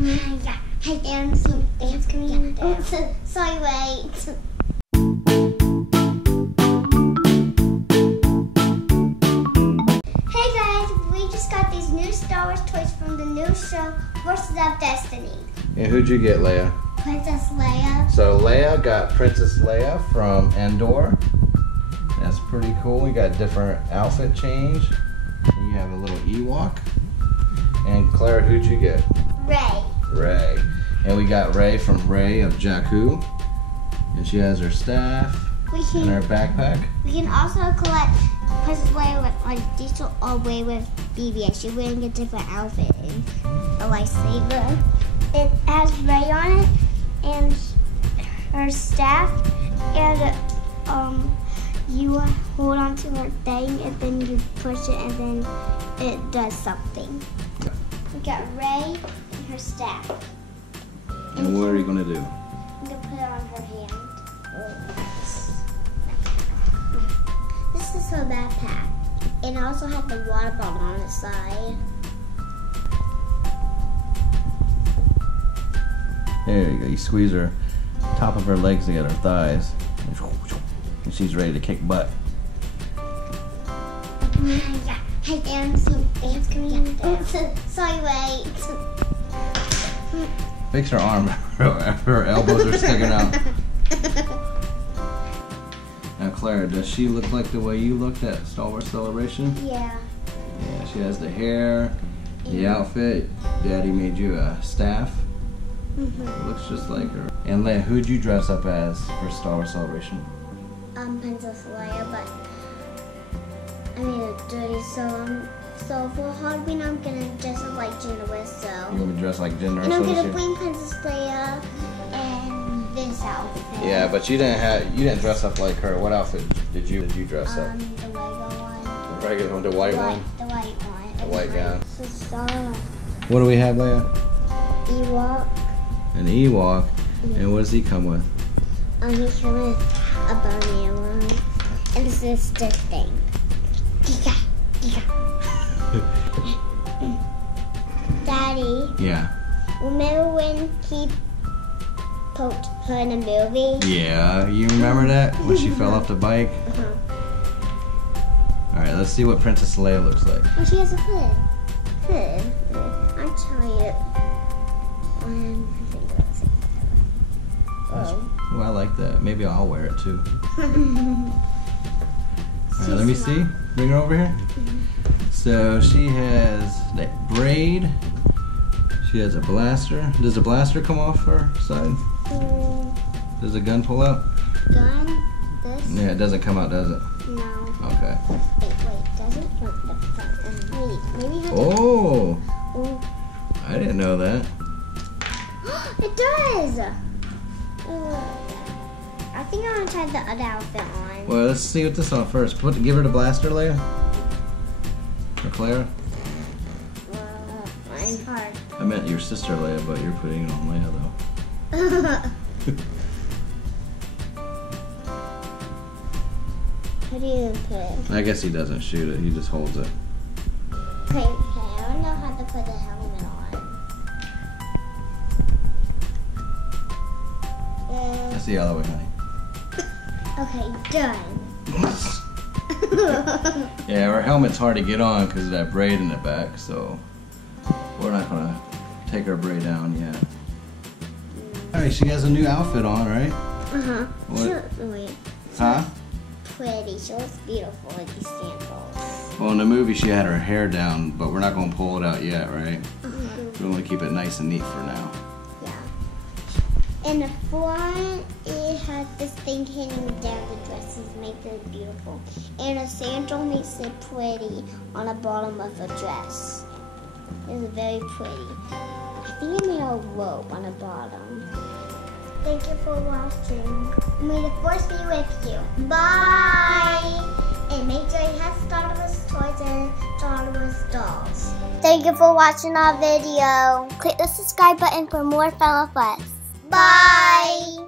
Yeah, hey, dance coming down. Sorry, wait. Hey guys, we just got these new Star Wars toys from the new show, Forces of Destiny. And who'd you get, Leia? Princess Leia. So Leia got Princess Leia from Endor. That's pretty cool. We got different outfit change. And you have a little Ewok. And Clara, who'd you get? Rey. Rey. And we got Rey from Rey of Jakku. And she has her staff and her backpack. We can also collect Princess Leia with like Diesel or Rey with BB-8. She's wearing a different outfit and a lightsaber. It has Rey on it and her staff, and you hold on to her thing and then you push it and then it does something. We got Rey and her staff. And what are you going to do? I'm going to put it on her hand. This is her backpack. And it also has the water bottle on the side. There you go. You squeeze her top of her legs together, her thighs. And she's ready to kick butt. Yeah. Hey, dance coming down. Sorry, wait. Fix her arm. Her elbows are sticking out. Now, Clara, does she look like the way you looked at Star Wars Celebration? Yeah. Yeah, she has the hair, the outfit. Daddy made you a staff. It looks just like her. And Leia, who'd you dress up as for Star Wars Celebration? Princess Leia, but I made it dirty, so for Halloween I'm gonna dress up like Jenna, so. You want to dress like Jenna? And I'm gonna bring Princess Leia and this outfit. Yeah, but you didn't dress up like her. What outfit did you dress up? The Lego one. The regular one, the white one? The white one. The white gown. So, What do we have, Leia? Ewok. An Ewok. And what does he come with? He's coming with a bunny one. And this is the thing. Daddy. Yeah. Remember when he poked her in a movie? Yeah, you remember that? When she fell off the bike? Alright, let's see what Princess Leia looks like. Oh, she has a hood. I'll try it. Oh, I like that. Maybe I'll wear it too. Alright, let me see. Bring her over here. So she has that braid. She has a blaster. Does the blaster come off her side? Does the gun pull out? Gun? This? Yeah, it doesn't come out, does it? No. Okay. Wait, does it? Wait, maybe it has Oh! Oh. I didn't know that. It does! I think I'm gonna try the other outfit on. Well, let's see what this on first. Give her the blaster, Leia. Or Clara. Mine's hard. I meant your sister, Leia, but you're putting it on Leia, though. How do you put it? I guess he doesn't shoot it. He just holds it. Okay, I don't know how to put the helmet on. That's the other way, honey. Okay, done. Yeah, her helmet's hard to get on because of that braid in the back, so we're not going to take her braid down yet. Alright, she has a new outfit on, right? Wait. Huh? Pretty. She looks beautiful with these sandals. Well, in the movie she had her hair down, but we're not going to pull it out yet, right? We want to keep it nice and neat for now. Yeah. In the front, it has this thing hanging down the dresses, makes it beautiful. And a sandal makes it pretty on the bottom of the dress. It's very pretty. I think it made a rope on the bottom. Thank you for watching. May the force be with you. Bye! And make sure you have Star Wars toys and Star Wars dolls. Thank you for watching our video. Click the subscribe button for more fun with us. Bye!